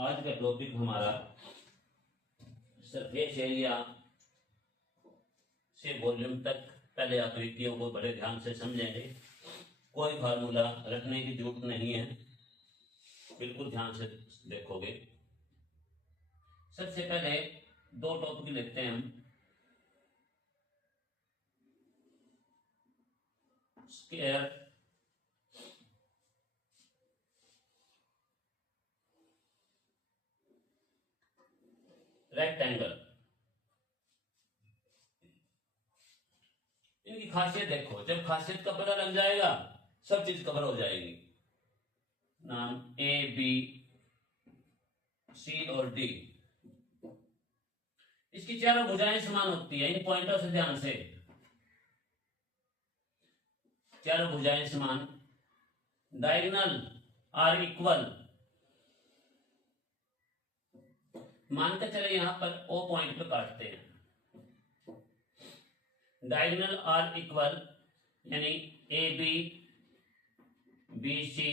आज का टॉपिक हमारा सरफेस एरिया से वॉल्यूम तक। पहले आकृतियों को बड़े ध्यान से समझेंगे। कोई फार्मूला रखने की जरूरत नहीं है, बिल्कुल ध्यान से देखोगे। सबसे पहले दो टॉपिक लिखते हैं हम। Square rectangle. इनकी खासियत देखो, जब खासियत का पता लग जाएगा सब चीज कवर हो जाएगी। नाम ए बी सी और डी, इसकी चारों भुजाएं समान होती है। इन पॉइंटों से ध्यान से, चारों भुजाएं समान, डायगोनल आर इक्वल। मानते चले यहां पर ओ पॉइंट पे काटते हैं। डायगोनल आर इक्वल यानी A B B C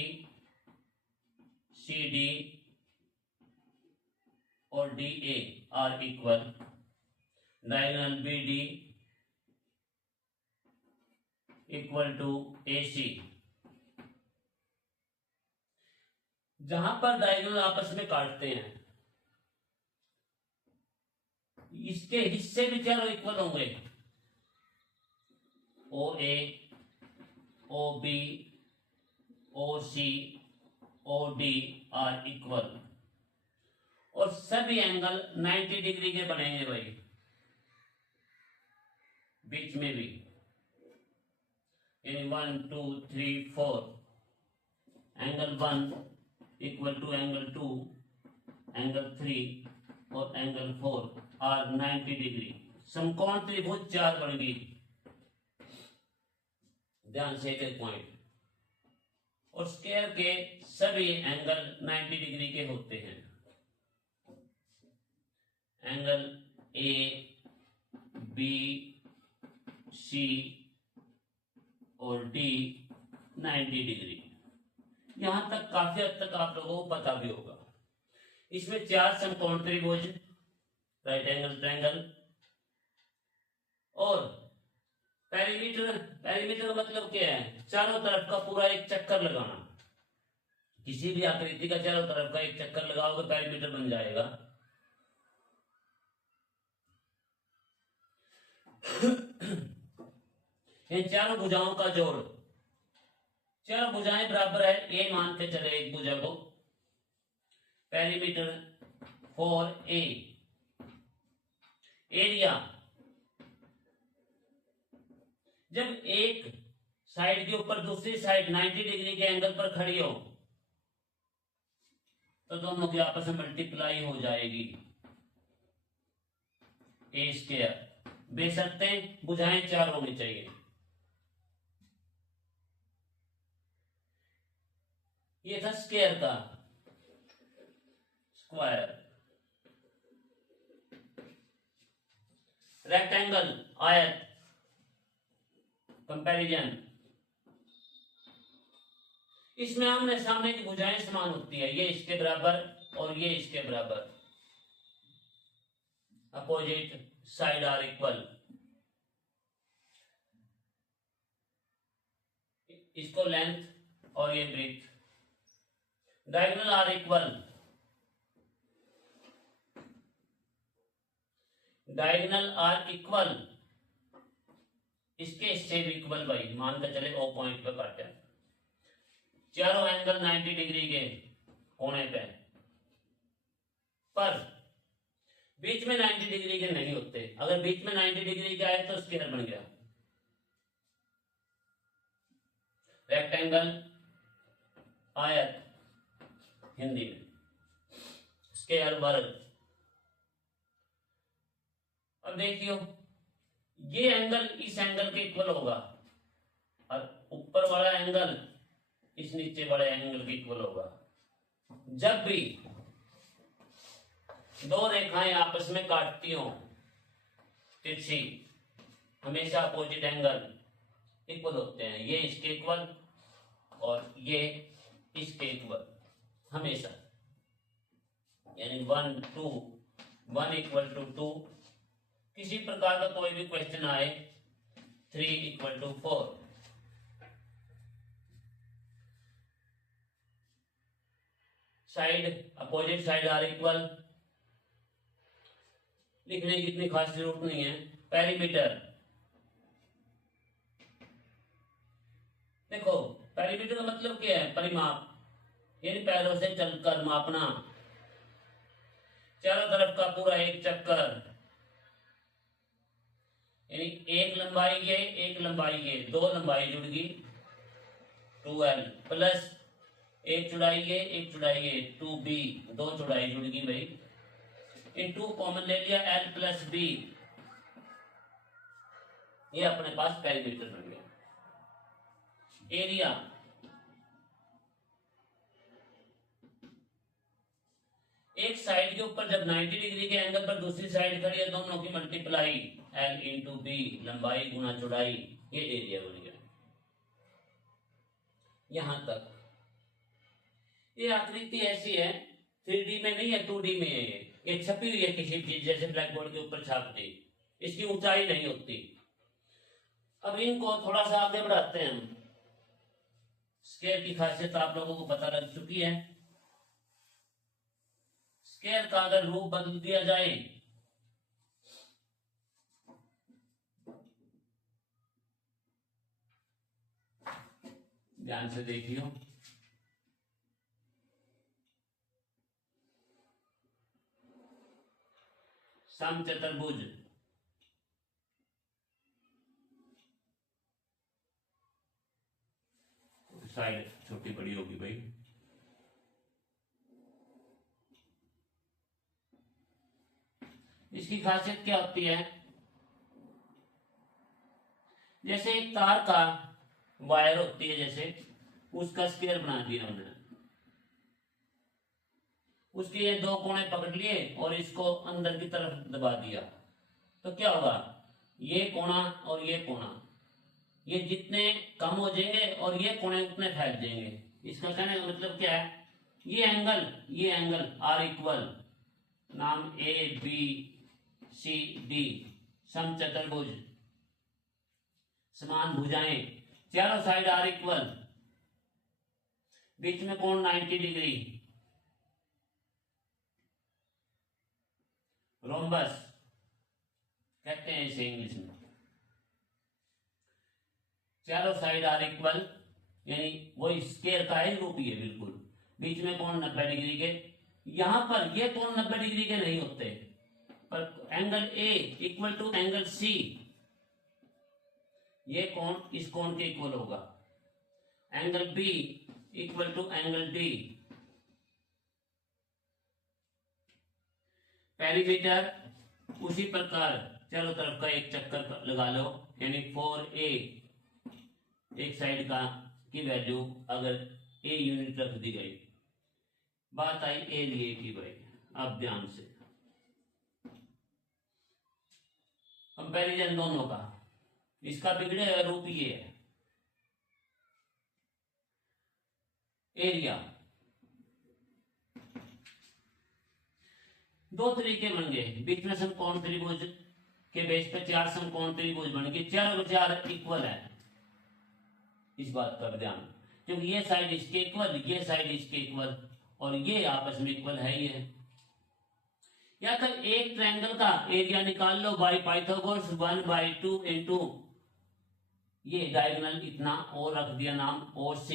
D और D A are equal. Diagonal B D equal to A C. जहां पर डायगोनल आपस में काटते हैं, इसके हिस्से भी चारों इक्वल होंगे। ओ ए, ओ बी, ओ सी, ओ डी आर इक्वल। और सभी एंगल 90 डिग्री के बनेंगे भाई, बीच में भी। यानी 1 2 3 4, angle 1 equal to angle 2, angle 3 और एंगल 4 आर 90 डिग्री। समकोण त्रिभुज 4 बन गई। ध्यान से एक पॉइंट। और स्क्वायर के सभी एंगल 90 डिग्री के होते हैं। एंगल ए बी सी और डी 90 डिग्री। यहां तक काफी हद तक आप लोगों को पता भी होगा। इसमें 4 समकोण त्रिभुज, राइट एंगल ट्रायंगल और पेरीमीटर। पेरीमीटर मतलब क्या है? चारों तरफ का पूरा एक चक्कर लगाना। किसी भी आकृति का चारों तरफ का एक चक्कर लगाओगे पेरीमीटर बन जाएगा। इन चारों भुजाओं का जोड़, चारों भुजाएं बराबर है, ए मानते चले एक भुजा को। Perimeter for a. एरिया, जब एक साइड के ऊपर दूसरी साइड 90 डिग्री के एंगल पर खड़ी हो तो दोनों की आपस में मल्टीप्लाई हो जाएगी, ए स्क्वायर। बेशर्ते भुजाएं 4 होनी चाहिए। ये था स्क्वायर का। स्क्वायर। रेक्टेंगल आयत, कंपैरिजन। इसमें आमने सामने की भुजाएं समान होती है। ये इसके बराबर और ये इसके बराबर। Opposite side are equal. इसको लेंथ और ये breadth. Diagonal are equal. Diagonal are equal, इसके इससे भी इक्वल भाई, मानकर चले ओ पॉइंट पे काटे। चारों एंगल 90 डिग्री के कोने पे, पर बीच में 90 डिग्री के नहीं होते। अगर बीच में 90 डिग्री के आए तो स्क्वायर बन गया। रेक्टेंगल आयत हिंदी में, स्क्वायर वर्ग। अब देखियो, ये एंगल इस एंगल के इक्वल होगा और ऊपर वाला एंगल इस नीचे वाले एंगल के इक्वल होगा। जब भी दो रेखाएं आपस में काटती हो तिरछी, हमेशा अपोजिट एंगल इक्वल होते हैं। ये इसके इक्वल और ये इसके इक्वल, हमेशा। यानी 1 2 1 इक्वल टू 2। किसी प्रकार का कोई भी क्वेश्चन आए 3 equal to 4। Side opposite side are equal, लिखने की इतनी खास जरूरत नहीं है। पेरीमीटर, देखो पेरीमीटर का मतलब क्या है? परिमाप, यानी पैरों से चलकर मापना। चारों तरफ का पूरा एक चक्कर, यानी एक लंबाई ये एक लंबाई ये, दो लंबाई जुड़ गई 2l, प्लस एक चौड़ाई ये एक चौड़ाई ये 2b, दो चौड़ाई जुड़ गई भाई, इनटू कॉमन ले लिया l प्लस b, ये अपने पास पेरीमीटर बन गया। एरिया, एक साइड के ऊपर जब 90 डिग्री के एंगल पर दूसरी साइड खड़ी है, दोनों की मल्टीप्लाई l इंटू बी, लंबाई गुना चौड़ाई, ये एरिया बन गया। यहां तक ये आकृति ऐसी है, 3D में नहीं है 2D में है। ये छपी हुई है किसी चीज, जैसे ब्लैक बोर्ड के ऊपर छाप दी, इसकी ऊंचाई नहीं होती। अब इनको थोड़ा सा आगे बढ़ाते हैं हम। स्केल की खासियत आप लोगों को पता लग चुकी है। स्केल का अगर रूप बदल दिया जाए, ध्यान से देखियो, समचतुर्भुज, साइड छोटी बड़ी होगी भाई, इसकी खासियत क्या होती है? जैसे एक तार का वायर होती है, जैसे उसका स्क्वायर बना दिया हमने, उसके ये दो कोने पकड़ लिए और इसको अंदर की तरफ दबा दिया, तो क्या होगा? ये कोना और ये कोना, ये जितने कम हो जाएंगे और ये कोने उतने फैल जाएंगे। इसका कहने का मतलब क्या है? ये एंगल आर इक्वल, नाम ए बी सी डी, समचतुर्भुज, समान भुजाएं, चारों साइड आर इक्वल, बीच में कोण 90 डिग्री, रोम्बस कहते हैं इसे इंग्लिश में। चारों साइड आर इक्वल, यानी वही स्क्वायर का ही रूप ही है बिल्कुल, बीच में कोण 90 डिग्री के। यहां पर ये कोण 90 डिग्री के नहीं होते, पर angle A equal to angle C, ये कोण इस कोण के इक्वल होगा। Angle B equal to angle D. Perimeter उसी प्रकार चारों तरफ का एक चक्कर लगा लो, यानी 4a, एक साइड का की वैल्यू अगर a यूनिट रख दी गई, बात आई ए लिए की भाई। अब ध्यान से कंपैरिजन दोनों का, इसका बिगड़े हुआ रूप ये है। एरिया दो तरीके बन गए, बीच में समकोण त्रिभुज के बेस पे चार समकोण त्रिभुज बन गए, चारों के चार इक्वल है। इस बात का ध्यान, क्योंकि ये साइड इसके इक्वल, ये साइड इसके इक्वल, और ये आपस में इक्वल है ही है। या तो एक ट्रायंगल का एरिया निकाल लो बाय पाइथागोरस 1/2 इंटू ये डायगोनल इतना और रख दिया नाम OC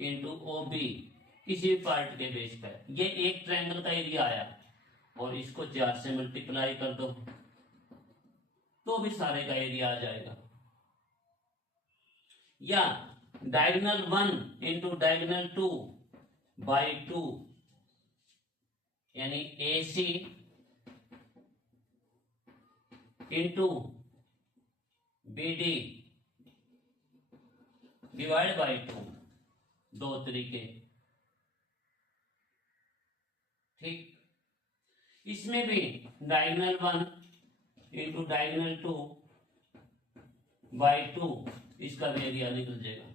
इंटू OB, किसी भी पार्ट के बेस पर ये एक ट्रायंगल का एरिया आया, और इसको 4 से मल्टीप्लाई कर दो तो भी सारे का एरिया आ जाएगा। या डायगोनल 1 इंटू डायगोनल 2/2, यानी AC into BD divide by 2, दो तरीके। ठीक, इसमें भी डायगोनल 1 इंटू डायगोनल 2/2, इसका भी एरिया निकल जाएगा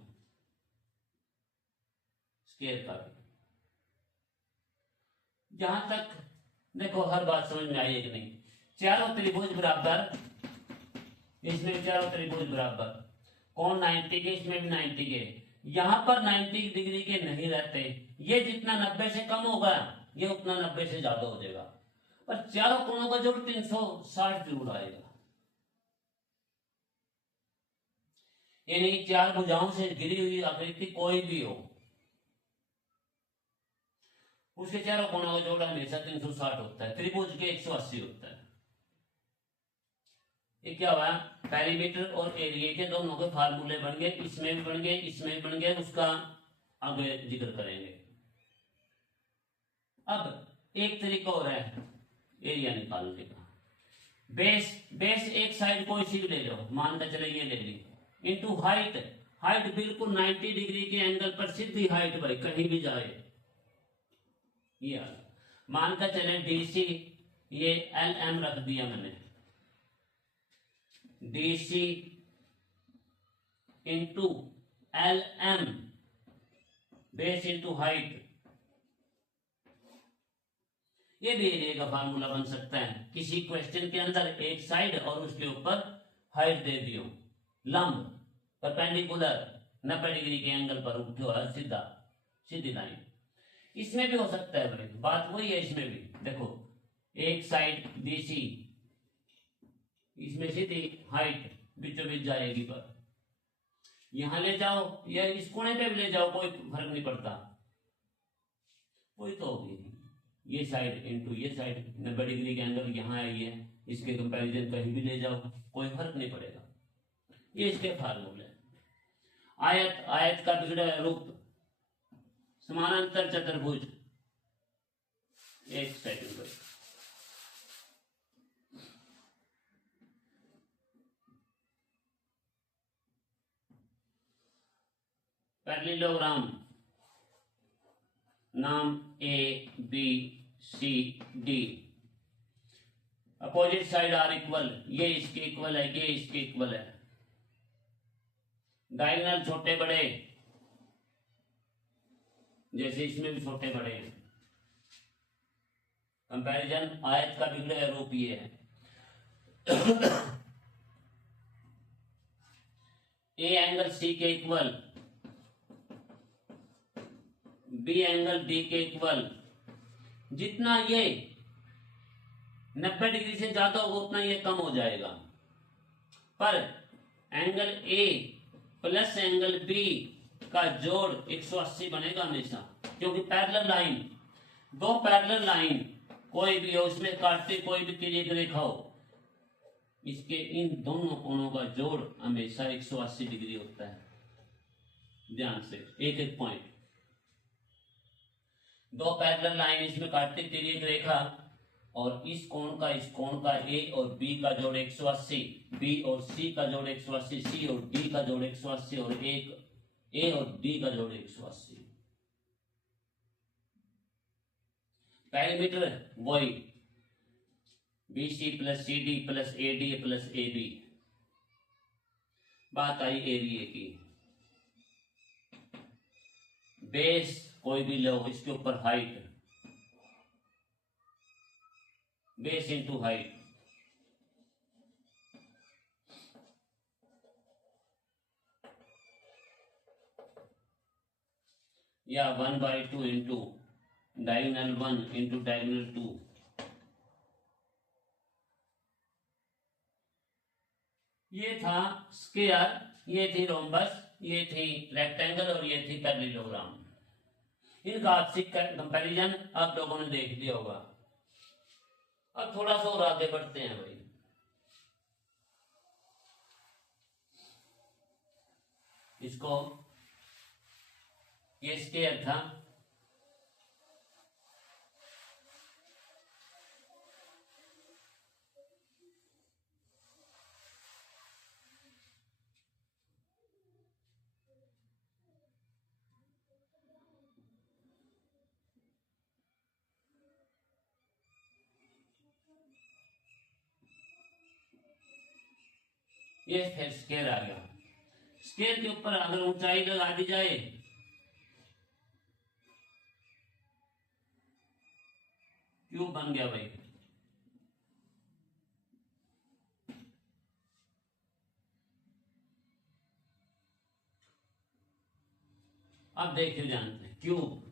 स्क्वायर का भी। यहां तक देखो हर बात समझ में आई है कि नहीं। चारों त्रिभुज बराबर, इसमें चारों त्रिभुज बराबर, कौन 90 के, इसमें भी 90 के। यहां पर 90 डिग्री के नहीं रहते, ये जितना 90 से कम होगा ये उतना 90 से ज्यादा हो जाएगा, पर चारों कोणों का जोड़ 360 जरूर आएगा। यानी चार भुजाओं से घिरी हुई आकृति कोई भी हो, उसके चारों कोणों का जोड़ हमेशा 360 होता है, त्रिभुज के 180 होता है। ये क्या हुआ, पेरीमीटर और एरिया के दोनों के फार्मूले बन गए, इसमें भी बन गए, इसमें भी बन गए, उसका आगे जिक्र करेंगे। अब एक तरीका और है एरिया निकालने का। बेस एक साइड कोई सी भी ले लो, मान कर चले ये ले ली, इंटू हाइट, हाइट बिल्कुल 90 डिग्री के एंगल पर सीधी हाइट भाई कहीं भी जाए, ये मान कर चले डीसी, ये एल एम रख दिया मैंने, DC into L M, base into height. ये भी एरिया का फार्मूला बन सकता है। किसी क्वेश्चन के अंदर एक साइड और उसके ऊपर हाइट दे दियो, लंब परपेंडिकुलर 90 डिग्री के एंगल पर उठो है सीधा, सीधी लाइन। इसमें भी हो सकता है भाई, बात वही है इसमें भी। देखो एक साइड बीसी, इसमें सीधी हाइट बीचों बीच जाएगी, पर यहां ले जाओ या इस कोने पे भी ले जाओ, कोई फर्क नहीं पड़ता, कोई तो होगी। ये साइड इंटू ये साइड, 90 डिग्री के एंगल यहाँ आई है, इसके कंपैरिजन कहीं भी ले जाओ कोई फर्क नहीं पड़ेगा। ये इसके फार्मूले। आयत, आयत का बिगड़ा रूप, समानांतर चतुर्भुज, एक सेकंड, पैरेललोग्राम, नाम A B C D, opposite side are equal, ये इसके इक्वल है, ये इसके इक्वल है, डायगोनल छोटे बड़े, जैसे इसमें भी छोटे बड़े हैं। कंपैरिजन, आयत का बिगड़ा रूप ये है, ए एंगल सी के इक्वल, बी एंगल डी के इक्वल। जितना ये 90 डिग्री से ज्यादा होगा उतना ये कम हो जाएगा, पर angle A plus angle B का जोड़ 180 बनेगा हमेशा, क्योंकि पैरेलल लाइन, दो पैरेलल लाइन कोई भी हो, उसमें काटते कोई भी तिर्यक रेखा हो, इसके इन दोनों कोणों का जोड़ हमेशा 180 डिग्री होता है। ध्यान से एक एक पॉइंट, दो पैरेलल लाइन इसमें काटते तिर्यक रेखा, और इस कोण का ए और बी का जोड़ 180, बी और सी का जोड़ 180, सी और डी का जोड़ 180, और एक ए और डी का जोड़ 180। पेरीमीटर वही, B C plus C D plus A D plus A B. बात आई एरिया की, बेस कोई भी लो, इसके ऊपर हाइट, बेस इंटू हाइट, या 1/2 इंटू डायगोनल 1 इंटू डायगोनल 2। ये था स्क्वायर, ये थी रोम्बस, ये थी रेक्टेंगल, और ये थी पैरेललोग्राम। इनका आपसी कंपैरिजन आप लोगों ने देख लिया होगा। अब थोड़ा सा और आगे बढ़ते हैं भाई। इसको, ये स्क्वायर था, ये फिर स्क्वायर आ गया। स्क्वायर के ऊपर अगर ऊंचाई लगा दी जाए, क्यूब बन गया भाई। अब देखिए जानते हैं क्यूब,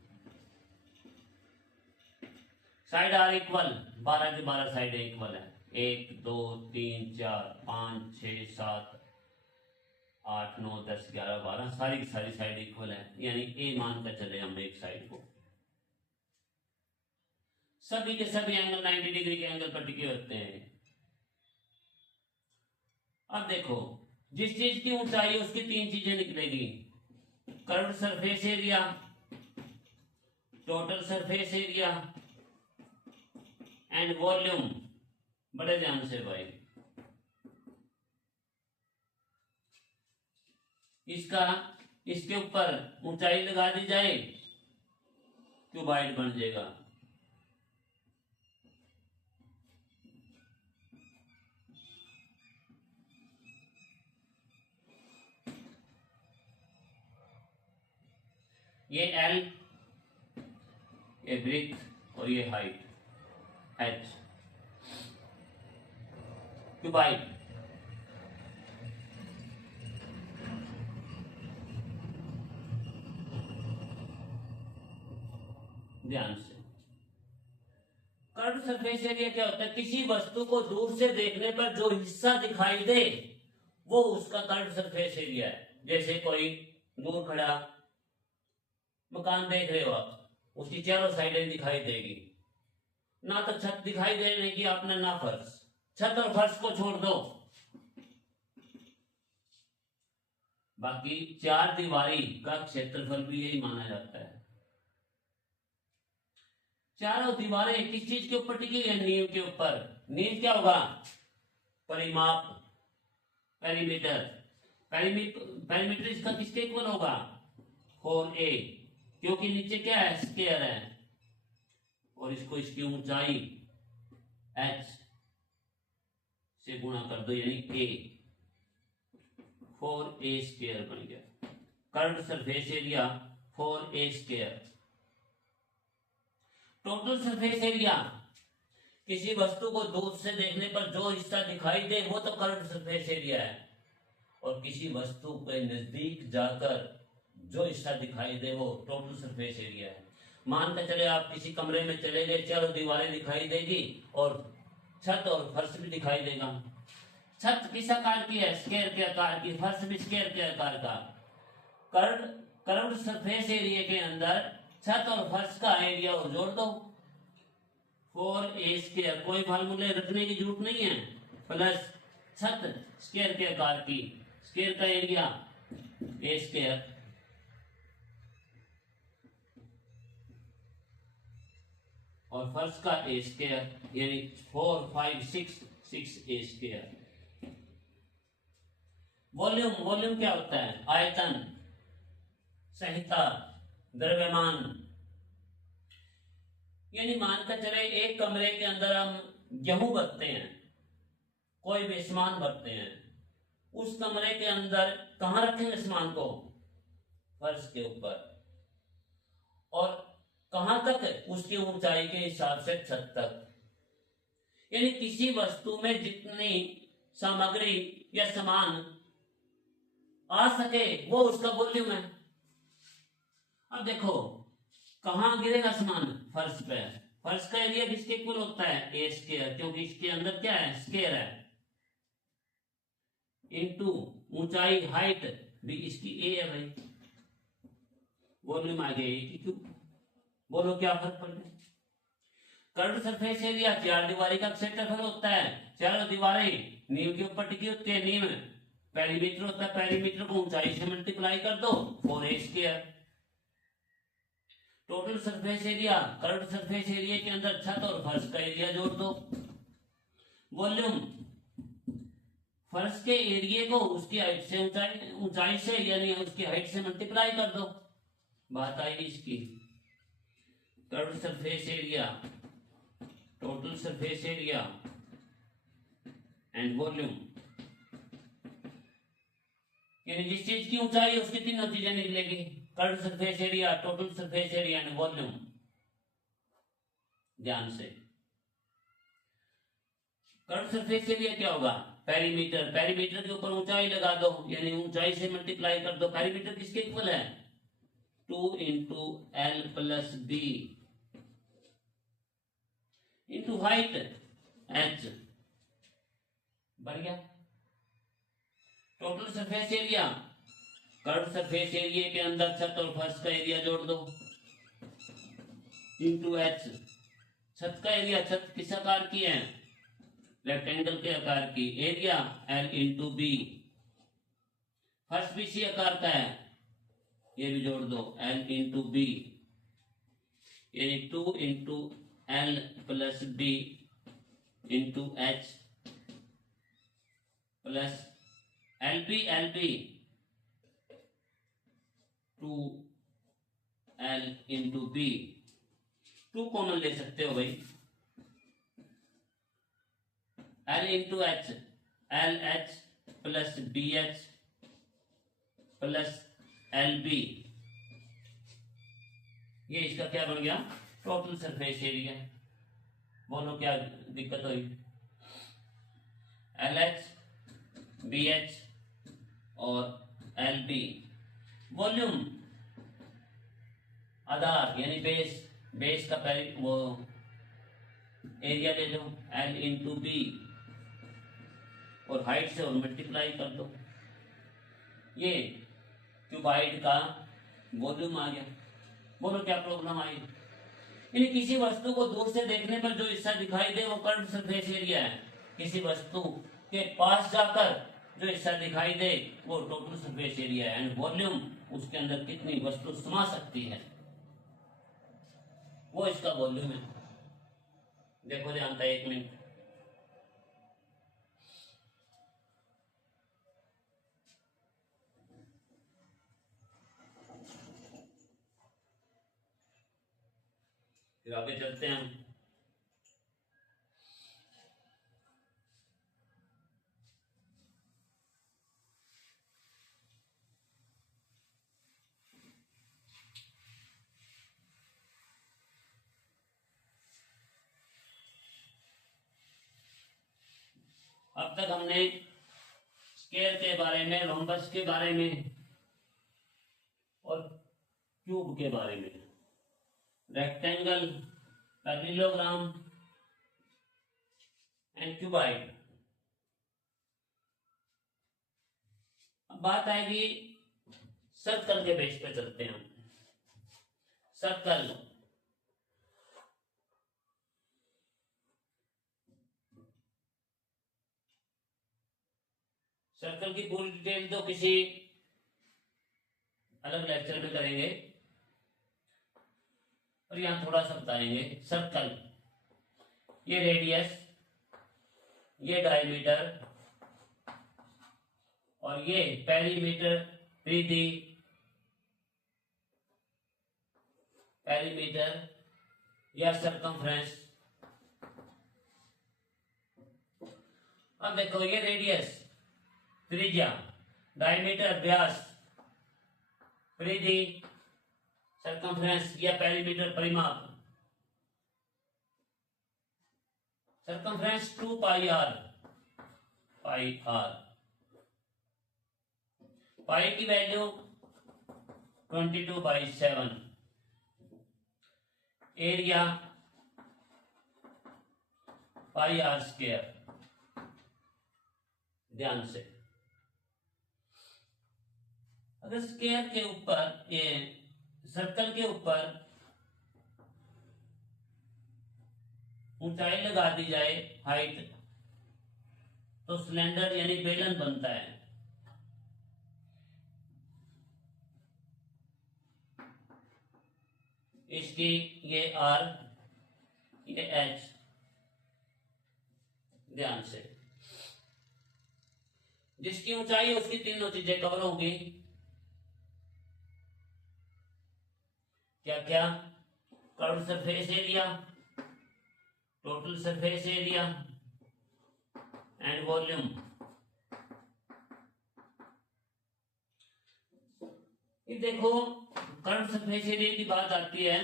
साइड आर इक्वल, 12 की 12 साइड इक्वल है, 1 2 3 4 5 6 7 8 9 10 11 12 सारी की सारी साइड इक्वल है, यानी ए मान कर चले हम एक साइड को। सभी के सभी एंगल 90 डिग्री के एंगल पर टिके होते हैं। अब देखो, जिस चीज की ऊंचाई उसकी तीन चीजें निकलेगी, curved surface area, total surface area and volume. बड़े ध्यान से भाई, इसके ऊपर ऊंचाई लगा दी जाए, क्यूबाइड बन जाएगा। ये एल, ये ब्रेथ और ये हाइट एच, क्यूबाइड। ध्यान से, कर्व्ड सरफेस एरिया क्या होता है? किसी वस्तु को दूर से देखने पर जो हिस्सा दिखाई दे वो उसका कर्व्ड सरफेस एरिया है। जैसे कोई दूर खड़ा मकान देख रहे हो आप, उसकी चारों साइडें दिखाई देगी, ना तो छत दिखाई देने की आपने ना फर्श, छत और फर्श को छोड़ दो, बाकी चार दीवारी का क्षेत्रफल भी यही माना जाता है। चारों दीवारें किस चीज के ऊपर टिकी है? नींव के ऊपर। नींव क्या होगा? परिमाप, पेरीमीटर। पेरीमीटर इसका किसके इक्वल होगा? 4a, क्योंकि नीचे क्या है? स्क्वायर है, और इसको इसकी ऊंचाई h से गुणा कर दो, यानी a, 4a स्क्वायर बन गया। Curved surface area 4a square. Total surface area, किसी वस्तु को दूर से देखने पर जो हिस्सा दिखाई दे वो तो कर्व्ड सरफेस एरिया है, और किसी वस्तु के नजदीक जाकर जो हिस्सा दिखाई दे वो टोटल सरफेस एरिया है। मानते चले आप किसी कमरे में चले गए, चारों दीवारें दिखाई देगी और छत और फर्श भी दिखाई देगा। छत किस आकार की है? स्क्वायर के आकार की। फर्श भी स्क्वायर के आकार का। कर्व्ड सरफेस एरिया के अंदर छत और फर्श का एरिया और जोड़ दो, 4a स्क्वायर। कोई फार्मूले रखने की जरूरत नहीं है, प्लस छत स्क्वायर के आकार की, स्क्वायर का एरिया a स्क्वायर, और फर्श का a स्क्वायर, यानी 4 5 6 6a स्क्वायर। वॉल्यूम क्या होता है? आयतन, संहिता, द्रव्यमान। यानी मानकर चले एक कमरे के अंदर हम गेहूं भरते हैं, कोई भी सामान भरते हैं, उस कमरे के अंदर कहां रखेंगे सामान को? फर्श के ऊपर। और कहां तक? उसकी ऊंचाई के हिसाब से छत तक। यानी किसी वस्तु में जितनी सामग्री या सामान आ सके वो उसका वॉल्यूम है। अब देखो, कहां गिरेगा सामान? फर्श पे। फर्श का एरिया किसके इक्वल होता है? a स्क्वायर, क्योंकि इसके अंदर क्या है? स्क्वायर है, इनटू ऊंचाई, हाइट भी इसकी a है भाई, वॉल्यूम आ गया a की क्यूब। बोलो क्या फर्क पड़ गया? कर्व्ड सरफेस एरिया चार दीवारी का क्षेत्रफल होता है। चारों दीवारें नींव के ऊपर टिकी होती है, नींव पेरीमीटर होता है, पेरीमीटर को ऊंचाई से मल्टीप्लाई कर दो, 4a square. Total surface area, curved surface area के अंदर छत और फर्श का एरिया जोड़ दो। वॉल्यूम, फर्श के एरिया को उसकी हाइट से ऊंचाई से, यानी उसकी हाइट से मल्टीप्लाई कर दो, बात आएगी इसकी। Curved surface area, total surface area and volume, यानी जिस चीज की ऊंचाई है उसकी तीनों चीजें निकलेगी, curved surface area, total surface area and volume. ध्यान से, कर्व सरफेस एरिया क्या होगा? पेरीमीटर। पेरीमीटर के ऊपर ऊंचाई लगा दो, यानी ऊंचाई से मल्टीप्लाई कर दो। पेरीमीटर किसके इक्वल है? 2 × L + B into height h। बढ़ गया। Total surface area, curve surface area के अंदर छत और फर्श का एरिया जोड़ दो इंटू h। छत का एरिया, छत किस आकार की है? रेक्टेंगल के आकार की। Area L × B। फर्श भी इसी आकार का है, ये भी जोड़ दो L × B, यानी 2 × L + B into H plus LP 2L × B। 2 common ले सकते हो भाई। L × H, LH plus BH plus LB, ये इसका क्या बन गया? Total surface area. बोलो क्या दिक्कत हुई? LH, BH और LB। वॉल्यूम, आधार यानी बेस, बेस का पहले वो एरिया ले लो L × B और हाइट से और मल्टीप्लाई कर दो, ये क्यूबाइड का वॉल्यूम आ गया। बोलो क्या प्रॉब्लम आई? यानी किसी वस्तु को दूर से देखने पर जो हिस्सा दिखाई दे वो कर्व सरफेस एरिया है। किसी वस्तु के पास जाकर जो हिस्सा दिखाई दे वो टोटल सरफेस एरिया है। एंड वॉल्यूम, उसके अंदर कितनी वस्तु समा सकती है, वो इसका वॉल्यूम है। देखो ध्यान था, 1 मिनट। फिर आगे चलते हैं हम। अब तक हमने स्क्वायर के बारे में, रोम्बस के बारे में और क्यूब के बारे में, रेक्टेंगल, पैरेललोग्राम एंड क्यूबाइड। अब बात आएगी सर्कल के बेस पे चलते हैं। सर्कल, सर्कल की पूरी डिटेल तो किसी अलग लेक्चर में करेंगे, और यहां थोड़ा सा बताएंगे। सर्कल, ये रेडियस, ये डायमीटर और ये पेरीमीटर, परिधि, पेरीमीटर या सरकमफ्रेंस। अब देखो, ये रेडियस त्रिज्या, डायमीटर व्यास, परिधि सरकमफ्रेंस या पेरीमीटर परिमाप। Circumference 2πr, pi are. पाई की वैल्यू 22/7। Area πr²। ध्यान से, अगर स्क्वायर के ऊपर, ये सर्कल के ऊपर ऊंचाई लगा दी जाए, हाइट, तो सिलेंडर यानी बेलन बनता है। इसकी ये R, ये H। ध्यान से, जिसकी ऊंचाई है उसकी तीनों चीजें कवर होंगी। क्या क्या? Curve surface area, total surface area and volume. ये देखो, कर्व सरफेस एरिया की बात आती है,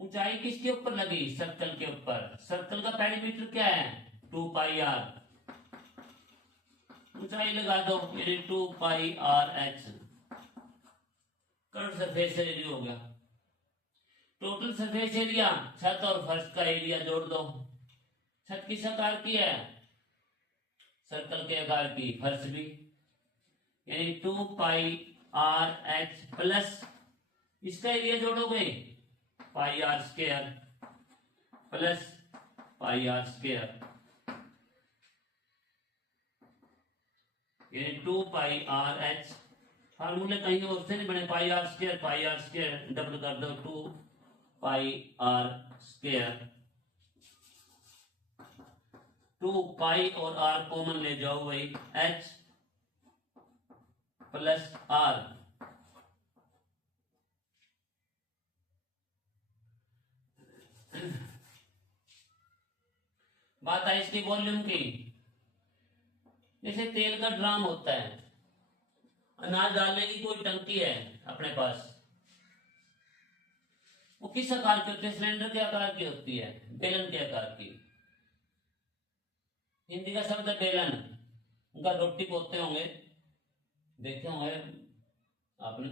ऊंचाई किसके ऊपर लगी, सर्कल के ऊपर। सर्कल का पेरीमीटर क्या है, 2 पाई आर। ऊंचाई लगा दो, यानी 2 pi r h. Curve surface area हो गया। टोटल सरफेस एरिया, छत और फर्श का एरिया जोड़ दो। छत किस आकार की है, सर्कल के आकार की, फर्श भी, यानी 2 पाई आर एच प्लस इसका एरिया जोड़ोगे pi are square plus pi are square, यानी 2 पाई आर एच। फार्मूले कहीं और से नहीं बने, पाई आर स्क्वायर डबल कर दो, 2 पाई आर स्क्वायर। 2 पाई और आर कॉमन ले जाओ भाई, एच प्लस आर। बात आई इसकी वॉल्यूम की। जैसे तेल का ड्राम होता है, अनाज डालने की कोई टंकी है अपने पास, वो किस आकार की होती है, सिलेंडर के आकार की होती है, बेलन के आकार की। हिंदी का शब्द है बेलन। उनका रोटी पोते होंगे, देखे होंगे आपने।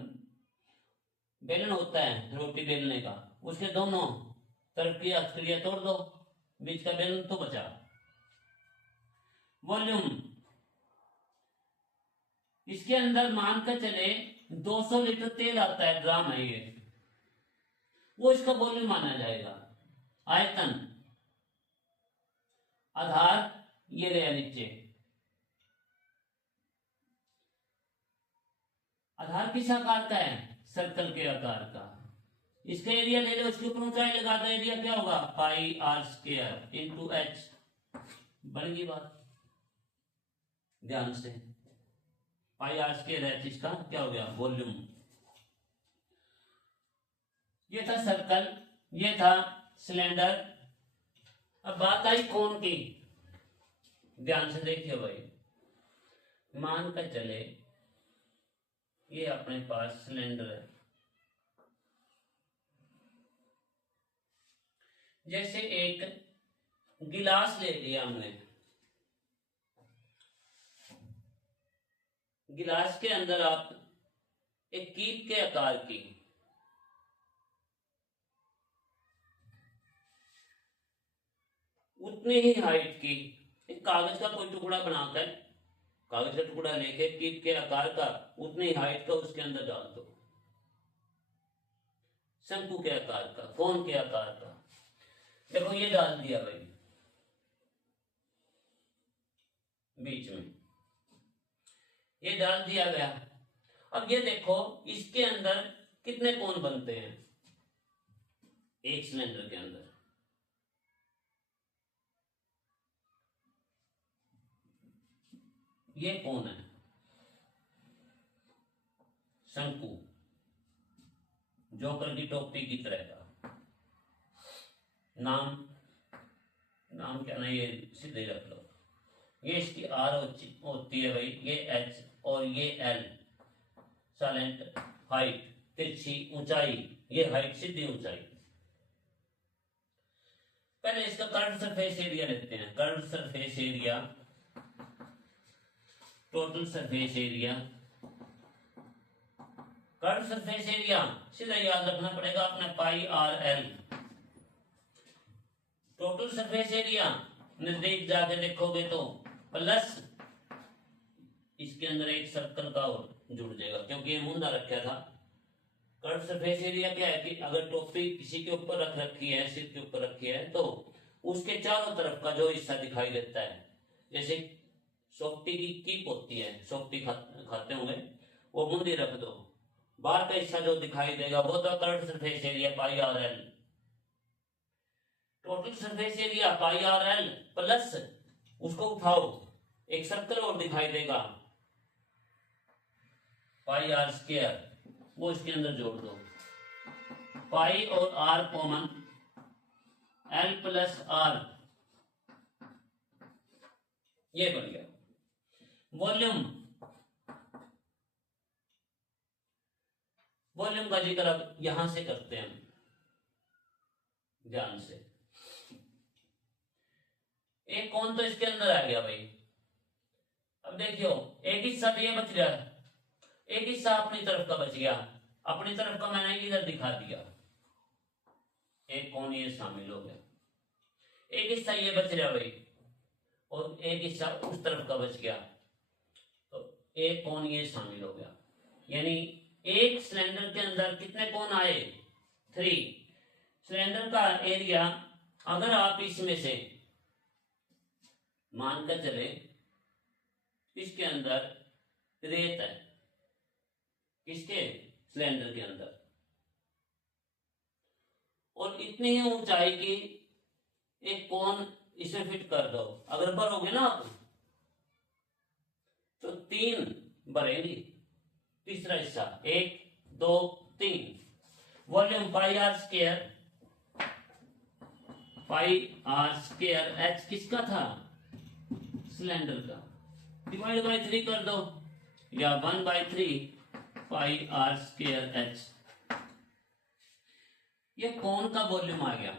बेलन होता है रोटी बेलने का, उसके दोनों तरफ की हथकड़ियां तोड़ दो, बीच का बेलन तो बचा। वॉल्यूम, इसके अंदर मानकर चले 200 लीटर तेल आता है, ड्राम है ये, वो इसका वॉल्यूम माना जाएगा। आयतन, आधार ये रहा नीचे, आधार किस आकार का है, सर्कल के आकार का। इसका एरिया ले लो, इसके ऊपर ऊंचाई लगा दो, एरिया क्या होगा, पाई आर स्क्वायर इंटू एच। बन गई बात, ध्यान से। पाई आर स्क्वायर एच, इसका क्या हो गया, वॉल्यूम। ये था सर्कल, ये था सिलेंडर। अब बात आई कोण की, ध्यान से देखिए भाई। मान कर चले ये अपने पास सिलेंडर है, जैसे एक गिलास ले लिया हमने, गिलास के अंदर आप एक कीप के आकार की उतनी ही हाइट की एक कागज का कोई टुकड़ा बनाकर, कागज का टुकड़ा लेके कीप के आकार का उतनी ही हाइट का उसके अंदर डाल दो, शंकु के आकार का, कोन के आकार का। देखो ये डाल दिया भाई बीच में, ये डाल दिया गया। अब ये देखो इसके अंदर कितने कोण बनते हैं एक सिलेंडर के अंदर, ये कोण है शंकु, जोकर की टोपी की तरह का। नाम क्या नहीं, ये सीधे रख लो। ये इसकी आर होती है भाई, ये एच और ये एल, साइलेंट हाइट, तिरछी ऊंचाई, ये हाइट सीधी ऊंचाई। पहले इसका कर्व सरफेस एरिया लेते हैं। Curve surface area, total surface area, curve surface area सीधा याद रखना पड़ेगा अपने, pi r l. Total surface area नजदीक जाके देखोगे तो प्लस इसके अंदर एक सर्कल का और जुड़ जाएगा, क्योंकि ये मुंदा रखा था। कर्व सरफेस एरिया क्या है कि अगर टोपी किसी के ऊपर रख रखी है, सिर के ऊपर रखी है, तो उसके चारों तरफ का जो हिस्सा दिखाई देता है, जैसे सोफ्टी की कीप होती है, सोफ्टी खाते होंगे, वो मुंदी रख दो, बाहर का हिस्सा जो दिखाई देगा वो तो curve surface area pi r l. Total surface area pi r L plus उसको उठाओ, एक सर्कल और दिखाई देगा पाई आर स्क्वायर, वो इसके अंदर जोड़ दो। पाई और R common, L plus R, ये बन गया वॉल्यूम। वॉल्यूम का जिक्र अब यहां से करते हैं। ध्यान से। एक कौन तो इसके अंदर आ गया भाई। अब देखियो एक हिस्सा तो ये बच गया, एक हिस्सा अपनी तरफ का बच गया। अपनी तरफ का मैंने इधर दिखा दिया, एक कौन ये शामिल हो गया। एक हिस्सा ये बच रहा भाई और एक हिस्सा उस तरफ का बच गया, तो एक कौन ये शामिल हो गया। यानी एक सिलेंडर के अंदर कितने कौन आए, 3। सिलेंडर का एरिया अगर आप इसमें से मानकर चले इसके अंदर रेत है, किसके, सिलेंडर के अंदर, और इतनी ही ऊंचाई की एक कोन इसे फिट कर दो। अगर भरोगे ना आप तो 3 भरेंगी, तीसरा हिस्सा 1 2 3। Volume pi are square H किसका था, सिलेंडर का, डिवाइड बाय 3 कर दो, या 1/3 पाई आर स्क्वायर एच। ये कौन का वॉल्यूम आ गया।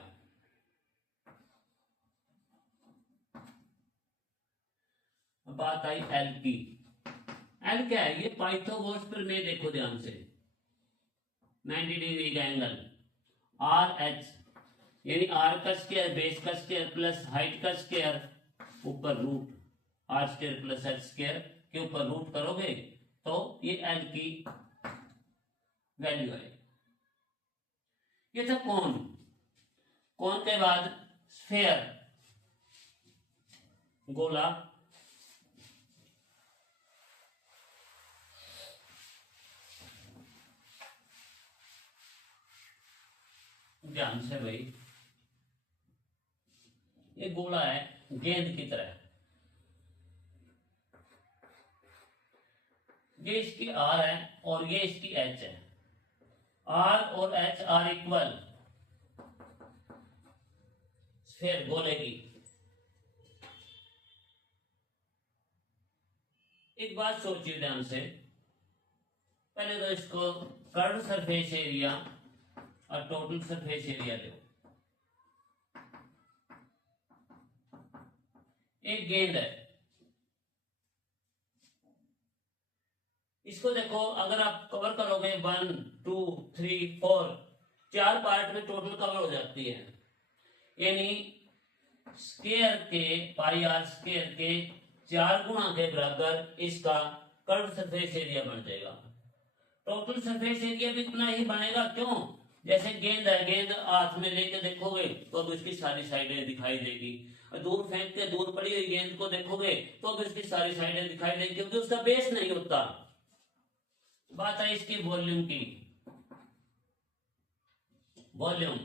बात आई एल की। एल क्या है, ये पाइथागोरस प्रमेय देखो ध्यान से, 90 डिग्री का एंगल। आर एच यानी आर का स्क्वायर बेस का स्क्वायर प्लस हाइट का स्क्वायर ऊपर root R square plus H square के ऊपर रूट करोगे तो ये एल की वैल्यू है। ये था कौन। कौन के बाद स्फेयर, गोला, ध्यान से भाई, ये गोला है गेंद की तरह। ये इसकी आर है और ये इसकी एच है। आर और एच आर इक्वल, स्फेयर गोले की। एक बात सोचिए ध्यान से, पहले तो इसको कर्व सरफेस एरिया और टोटल सरफेस एरिया लो। एक गेंद है, इसको देखो अगर आप कवर करोगे 1 2 3 4 4 पार्ट में टोटल कवर हो जाती है। यानी स्क्वायर के पाई आर स्क्वायर के 4 गुना के बराबर इसका कर्व सरफेस एरिया बन जाएगा। टोटल सरफेस एरिया भी इतना ही बनेगा, क्यों, जैसे गेंद है, गेंद हाथ में लेके देखोगे तो अब इसकी सारी साइडें दिखाई देगी। दूर फेंक के दूर पड़ी हुई गेंद को देखोगे तो अब इसकी सारी साइडें दिखाई देगी, क्योंकि उसका बेस नहीं होता। बात है इसकी वॉल्यूम की। Volume,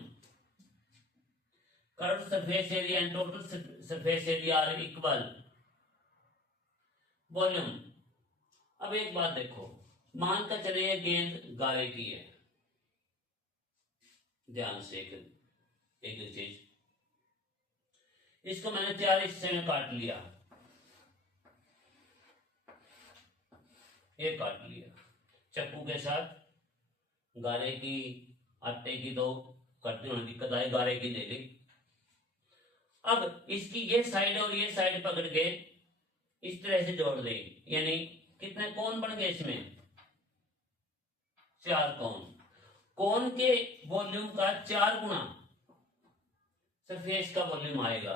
curve surface area and total surface area are equal volume. अब एक बात देखो, मान कर चले ये गेंद गारे की है, ध्यान से एक चीज, इसको मैंने 4 हिस्से में काट लिया, ये काट लिया चाकू के साथ। गारे की, आटे की तो कटने होने दिक्कत आई, गारे की ले ली। अब इसकी ये साइड और ये साइड पकड़ के इस तरह से जोड़ दें, यानी कितने कोण बन गए इसमें, 4 कोण। कोण के वॉल्यूम का 4 गुना सरफेस का वॉल्यूम आएगा।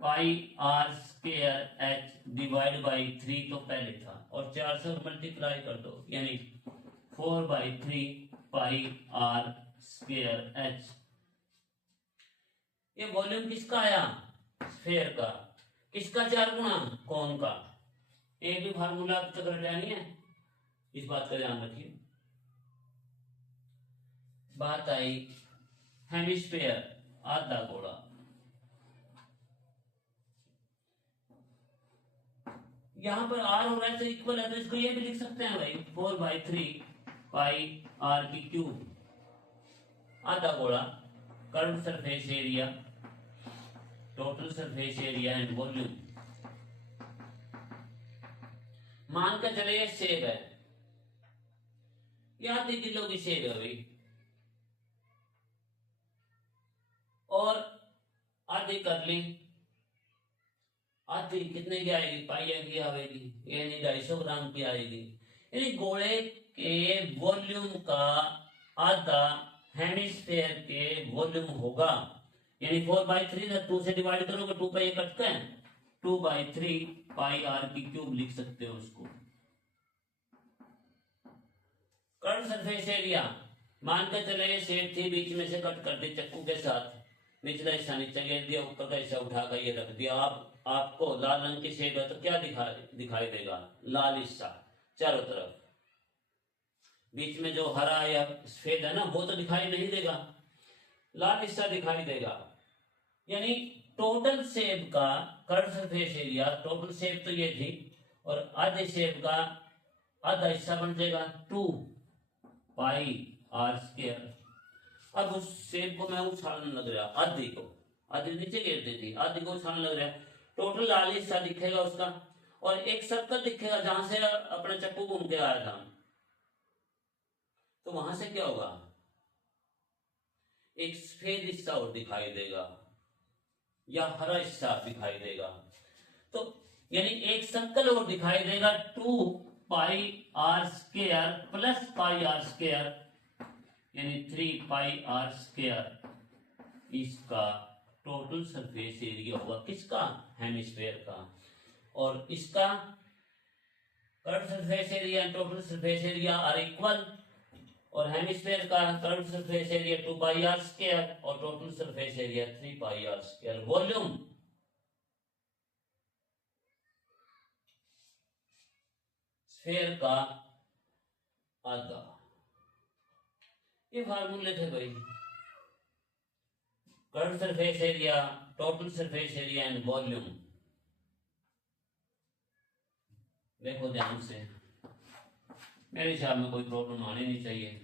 Pi are square h divide by 3 तो पहले था, और 4 से मल्टीप्लाई कर दो, यानी 4/3 पाई आर स्क्वायर एच। ये वॉल्यूम किसका आया, स्फेयर का। किसका 4 गुना, कोण का। एक भी फार्मूला चक्कर नहीं है, इस बात का ध्यान रखिए। बात आई हेमिस्फेयर, आधा गोला। यहां पर आर और एच इक्वल है तो इसको ये भी लिख सकते हैं भाई, 4/3 पाई आर की क्यूब, आधा गोला, curve surface area, total surface area and volume. मान कर चले ये सेब है, ये आधी किलो की सेब है भाई। और आधी कर ली, आधी कितने की आएगी, पाई की आएगी, यानी 250 ग्राम की आएगी। यानी गोले के वॉल्यूम का आधा हेमिस्फेयर के वॉल्यूम होगा। यानी 4/3 ना 2 से डिवाइड करोगे 2 पाई कटता है, 2/3 पाई आर की क्यूब लिख सकते हो उसको। कर्व सरफेस एरिया मान के चले शेप थी, बीच में से कट कर दी चाकू के साथ, निचला हिस्सा नीचे गिर दिया, ऊपर का हिस्सा उठा कर ये रख दिया। आपको लाल रंग की शेप है तो क्या दिखाई देगा, लाल हिस्सा चारों तरफ। बीच में जो हरा या सफेद है ना वो तो दिखाई नहीं देगा, लाल हिस्सा दिखाई देगा। यानी टोटल शेप का curve surface area, total shape तो ये थी, और आधे शेप का आधा हिस्सा बन जाएगा 2 पाई आर स्क्वायर। अब उस शेप को मैं उछालने लग रहा, आधी को, आधी नीचे गिरती थी, आधी को उछालने लग रहा, टोटल लाल हिस्सा दिखेगा उसका, और एक सर्कल दिखेगा जहां से अपना चप्पू घूम के आया था। तो वहां से क्या होगा, एक सफेद हिस्सा और दिखाई देगा या हरा हिस्सा दिखाई देगा। तो यानी एक सर्कल और दिखाई देगा 2 pi are square plus pi are square, यानी 3 पाई आर स्क्वायर। इसका टोटल सरफेस एरिया होगा किसका, हेमिस्फेयर का। और इसका curve surface area total surface area are equal, और हेमिस्फेयर का curve surface area 2 pi are square और total surface area 3 pi are square. Volume sphere का आधा। ये फार्मूले थे भाई, curve surface area, total surface area and volume. देखो ध्यान से, मेरे हिसाब में कोई प्रॉब्लम आनी नहीं चाहिए।